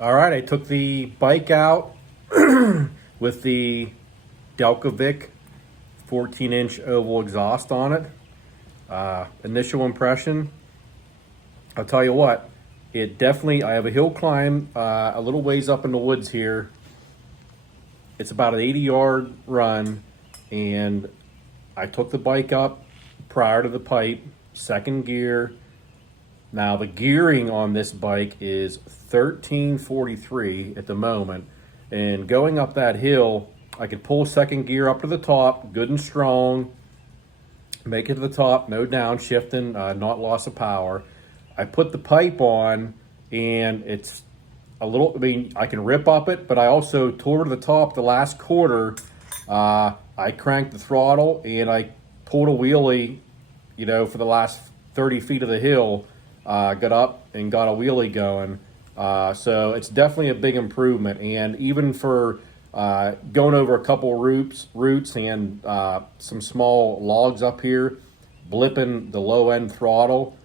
All right, I took the bike out with the Delkevic 14-inch oval exhaust on it. Initial impression, I'll tell you what, I have a hill climb a little ways up in the woods here. It's about an 80-yard run, and I took the bike up prior to the pipe, second gear. Now the gearing on this bike is 1343 at the moment, and going up that hill, I could pull second gear up to the top, good and strong, make it to the top, no downshifting, not loss of power. I put the pipe on, and it's a little, I can rip up it, but I also tore to the top the last quarter. I cranked the throttle, and I pulled a wheelie, for the last 30 feet of the hill. Got up and got a wheelie going. So it's definitely a big improvement. And even for going over a couple roots and some small logs up here, blipping the low end throttle,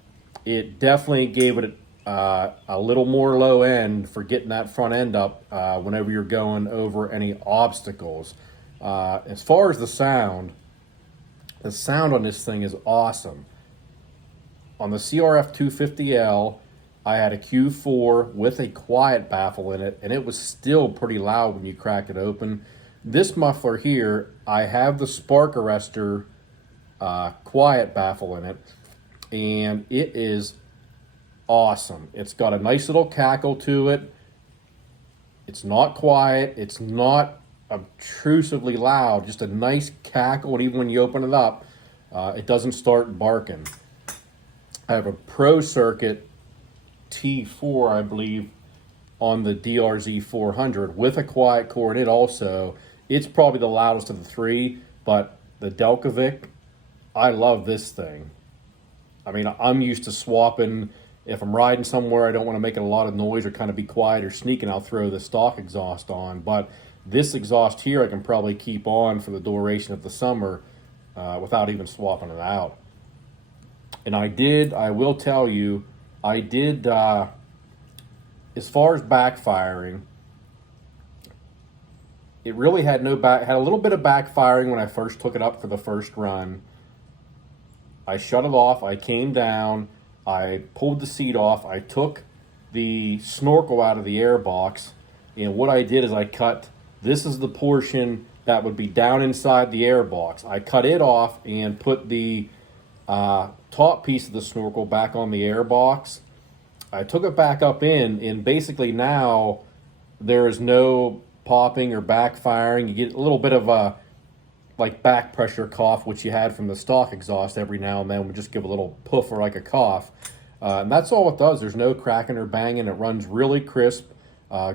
it definitely gave it a little more low end for getting that front end up whenever you're going over any obstacles. As far as the sound on this thing is awesome. On the CRF 250L, I had a Q4 with a quiet baffle in it, and it was still pretty loud when you crack it open. This muffler here, I have the spark arrestor quiet baffle in it, and it is awesome. It's got a nice little cackle to it. It's not quiet. It's not obtrusively loud, just a nice cackle, and even when you open it up, it doesn't start barking. I have a Pro Circuit T4, I believe, on the DRZ 400 with a quiet core in it also. It's probably the loudest of the three, but the Delkevic, I love this thing. I mean, I'm used to swapping. If I'm riding somewhere, I don't want to make a lot of noise or kind of be quiet or sneaking, I'll throw the stock exhaust on. But this exhaust here, I can probably keep on for the duration of the summer without even swapping it out. And I will tell you, as far as backfiring, it really had had a little bit of backfiring when I first took it up for the first run. I shut it off, I came down, I pulled the seat off, I took the snorkel out of the air box, and what I did is this is the portion that would be down inside the air box. I cut it off and put the top piece of the snorkel back on the air box. I took it back up and basically now there is no popping or backfiring. You get a little bit of a back pressure cough, which you had from the stock exhaust every now and then would just give a little puff or like a cough. And that's all it does. There's no cracking or banging. It runs really crisp,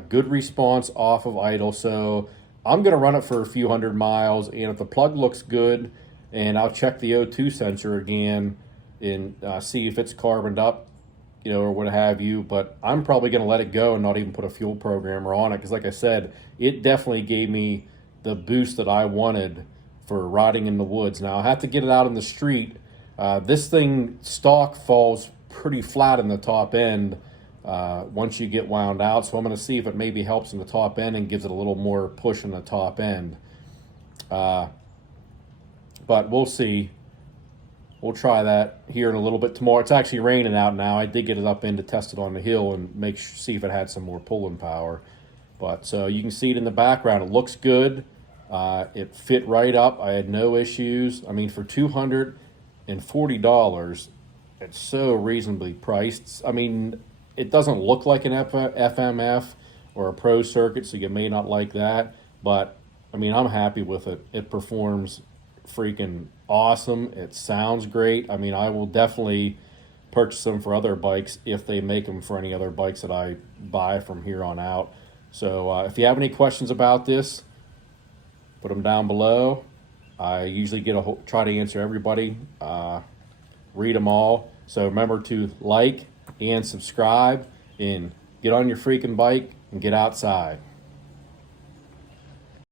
good response off of idle. So I'm going to run it for a few hundred miles, and if the plug looks good, and I'll check the O2 sensor again and see if it's carboned up, or what have you. But I'm probably going to let it go and not even put a fuel programmer on it, because like I said, it definitely gave me the boost that I wanted for riding in the woods. Now I have to get it out in the street. This thing stock falls pretty flat in the top end once you get wound out, so I'm going to see if it maybe helps in the top end and gives it a little more push in the top end. But we'll see. We'll try that here in a little bit tomorrow. It's actually raining out now. I did get it up in to test it on the hill and see if it had some more pulling power. But so you can see it in the background. It looks good. It fit right up. I had no issues. I mean, for $240, it's so reasonably priced. I mean, it doesn't look like an FMF or a Pro Circuit, so you may not like that. But, I mean, I'm happy with it. It performs freaking awesome. It sounds great. I mean, I will definitely purchase them for other bikes if they make them for any other bikes that I buy from here on out. So if you have any questions about this, put them down below. I usually try to answer everybody, read them all. So remember to like and subscribe and get on your freaking bike and get outside.